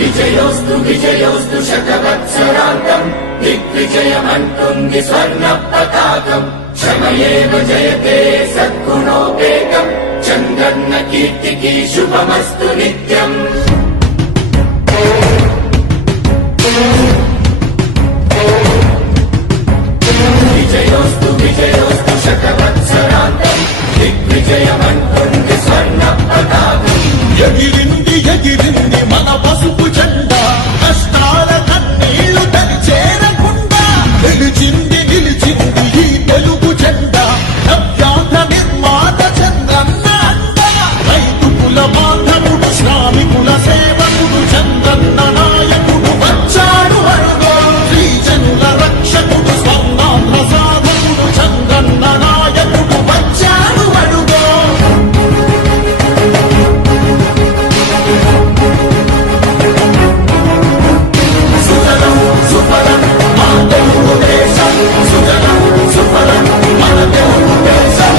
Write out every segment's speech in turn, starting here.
విజయోస్తు విజయోస్తు శతవత్సరాంతం దిగ్విజయమంటుంది స్వర్ణ పతాకం క్షమయేవ జయతే సద్గుణోపేతం చంద్రన్న కీర్తికి శుభమస్తు నిత్యం. విజయోస్తు విజయోస్తు శతవత్సరాంతం దిగ్విజయమంటుంది స్వర్ణ పతాకం. ఎగిరింది ఎగిరింది మన పసుపు జెండా కష్టాల కన్నీళ్లు చేరకుండా నిలిచింది నిలిచింది ఈ తెలుగు జెండా నవ్యాంధ్ర నిర్మాత చంద్రన్న అండ రైతు కుల బాంధవుడు శ్రామికుల సేవకుడు చంద్రన్న నాయకుడు వచ్చాడు అడుగో శ్రీజనుల రక్షకుడు స్వర్ణాంధ్ర సాధకుడు చంద్రన్న నాయకుడు వచ్చాడు అడుగో. సుజలం సుఫలం మన తెలుగు దేశం సుజలం సుఫలం మన తెలుగు దేశం.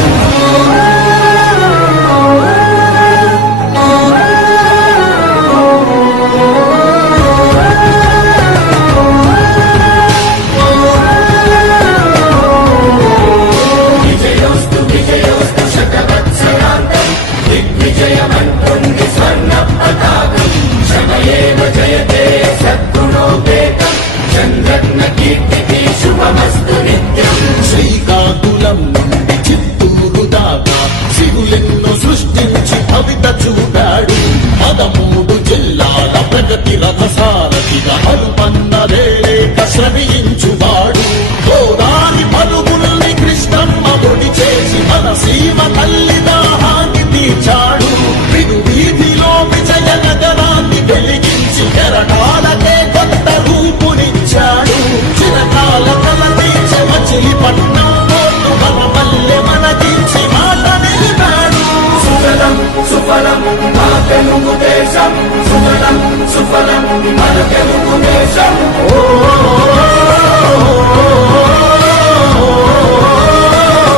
విజయోస్తు విజయోస్తు శతవత్సరాంతం దిగ్విజయమంటుంది స్వర్ణ పతాకం క్షమయేవ జయతే సద్గుణోపేతం చంద్రన్న కీర్తికి శుభమస్తు నిత్యం. శ్రీకాకుళం నుండి చిత్తూరు దాకా సిగులెన్నో సృష్టించి కవిత చూపాడు 13 జిల్లాల ప్రగతి రథసారథిగా అలుపన్నదేలేక శ్రమించువాడు గోదారి పలుగుల్ని కృష్ణమ్మ ఒడి చేసి మన సీమ తల్లి దాహాన్ని తీర్చాడు విను వీధిలో విజయ నగరాన్ని వెలిగించి కెరటాలకే కొత్త రూపునిచ్చాడు చిరకాల కల తీర్చ మచిలీపట్నం పోర్టు మన మల్లె మనకించి మాట నిలిపాడు. సుజలం సుఫలం మన తెలుగు దేశం సుజలం సుఫలం మన తెలుగు దేశం.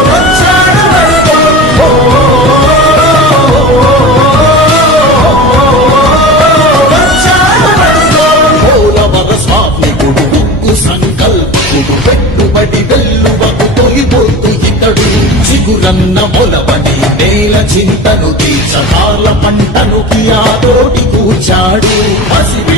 వచ్చాడు అడుగో వచ్చాడు అడుగో పోలవర స్వామికుడు ఉక్కు సంకల్పకుడు పెట్టుబడి వెల్లువకు తొలిపోతు ఇతడు చిగురన్న మొలవని నేల చింతను తీర్చకాల పంటను కియాతోటి కూర్చాడు పసిడి